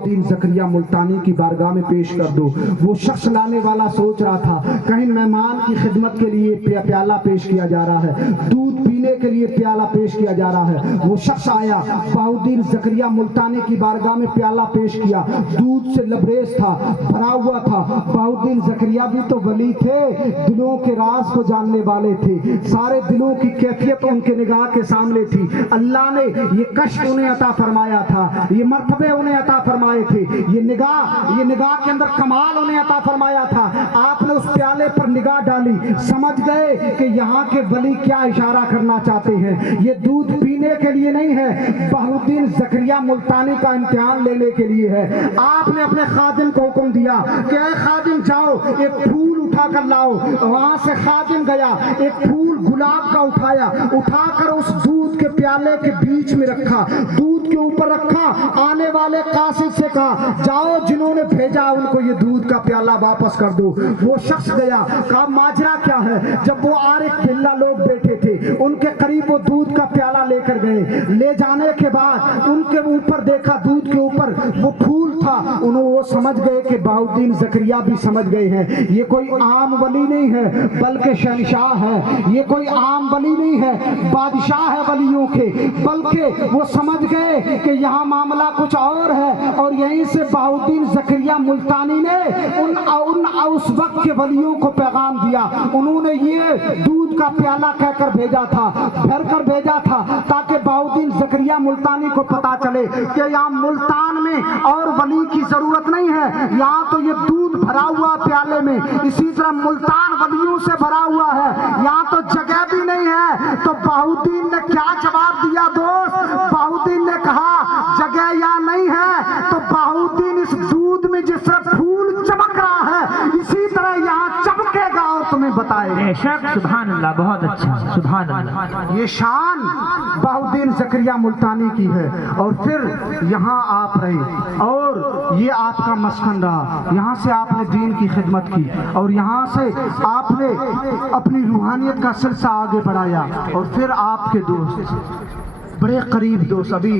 बहाउद्दीन ज़करिया मुल्तानी की बारगाह में पेश कर दो। वो शख्स लाने वाला सोच रहा था कहीं मेहमान की खिदमत के लिए प्याला पेश किया जा रहा है, दूध पीने के लिए प्याला पेश किया जा रहा है। वो शख्स आया, बहाउद्दीन ज़करिया मुल्तानी की बारगाह में प्याला पेश किया, दूध से लबरेज था, भरा हुआ था। बहाउद्दीन ज़करिया भी तो वली थे, दिलों के राज को जानने वाले थे, सारे दिलों की कैफियत उनके निगाह के सामने थी। अल्लाह ने ये कष्ट उन्हें अता फरमाया था, ये मर्तबे उन्हें अता फरमाए थे, ये निगाह के अंदर कमाल उन्हें अता फरमाया था। आपने उस प्याले पर निगाह डाली, समझ गए कि यहाँ के वली क्या इशारा करना चाहते हैं। ये दूध पीने के लिए नहीं है, बहाउद्दीन ज़करिया मुल्तानी का इम्तिहान लेने के लिए है। आपने अपने खादिम को हुक्म दिया कि ऐ खादिम जाओ एक फूल उठा कर लाओ। वहां से खादिम गया, एक फूल गुलाब का उठाया, उठाकर उस दूध के प्याले के बीच में रखा, दूध के ऊपर रखा। आने वाले कासिद से कहा जाओ जिन्होंने भेजा उनको ये दूध का प्याला वापस कर दो। वो शख्स गया, कहा माजरा क्या है। जब वो आरिफ बिल्ला लोग बैठे थे उनके करीब वो दूध का प्याला लेकर गए। ले जाने के बाद उनके ऊपर देखा, दूध के ऊपर वो फूल था। वो समझ गए कि बहाउद्दीन ज़करिया भी समझ गए हैं ये कोई आम वली नहीं है बल्कि शहंशाह है, ये कोई आम वली नहीं है, बादशाह है वलियों के। बल्कि वो समझ गए कि यहाँ मामला कुछ और है। और यहीं से बहाउद्दीन ज़करिया मुल्तानी ने उस वक्त के वलियों को पैगाम दिया। उन्होंने ये दूध का प्याला कहकर भेजा था, भर कर भेजा था, ताकि बहाउद्दीन ज़करिया मुल्तानी को पता चले कि यहाँ मुल्तान में और वली की जरूरत नहीं है, यहाँ तो ये दूध भरा हुआ प्याले में। इसी तरह मुल्तान वलियों से भरा हुआ है, यहाँ तो जगह भी नहीं है। तो बहाउद्दीन ने क्या जवाब दिया दोस्त? बहाउद्दीन ने कहा जगह यहाँ नहीं है तो बहाउद्दीन इस दूध में जिस तरह फूल चमक रहा है इसी तरह यहाँ चमकेगा और तुम्हें बताए। सुभान अल्लाह, बहुत अच्छा, सुभान अल्लाह। ये शान बहाउद्दीन ज़करिया मुल्तानी की है। और फिर यहाँ आप रहे और ये आपका मस्कन रहा, यहाँ से आपने दीन की खिदमत की और यहाँ से आपने अपनी रूहानियत का सिलसिला आगे बढ़ाया। और फिर आपके दोस्त, बड़े करीब दोस्त, अभी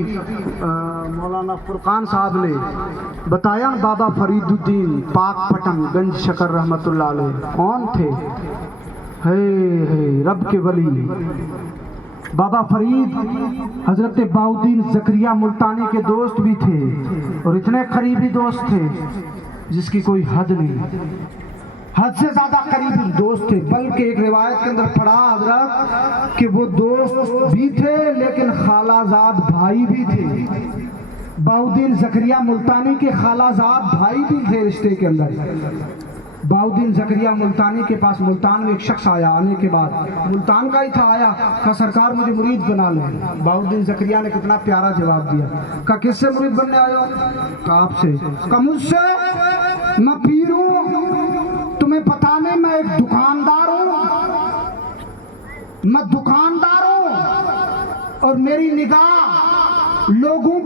मौलाना फुरकान साहब ने बताया बाबा फरीदुद्दीन पाक पटन गंज शकर रहमतुल्लाह अलैह कौन थे? है रब के वली बाबा फरीद हजरत बहाउद्दीन ज़करिया मुल्तानी के दोस्त भी थे और इतने करीबी दोस्त थे जिसकी कोई हद नहीं, हद से ज्यादा करीबी दोस्त थे। बल्कि एक रिवायत के अंदर पढ़ा हजरत कि वो दोस्त भी थे लेकिन खालाजाद भाई भी थे। बहाउद्दीन ज़करिया मुल्तानी के खालाजाद भाई भी थे रिश्ते के अंदर। बहाउद्दीन ज़करिया मुल्तानी के पास मुल्तान में एक शख्स आया, आने के बाद मुल्तान का ही था, आया, कहा सरकार मुझे मुरीद बना ले। बहाउद्दीन ज़करिया ने कितना प्यारा जवाब दिया, कहा किससे मुरीद बनने आए हो? कहा आपसे। कहा मुझसे? मैं पीर हूँ, तुम्हें पता नहीं मैं एक दुकानदार हूँ, मैं दुकानदार हूँ और मेरी निगाह लोगों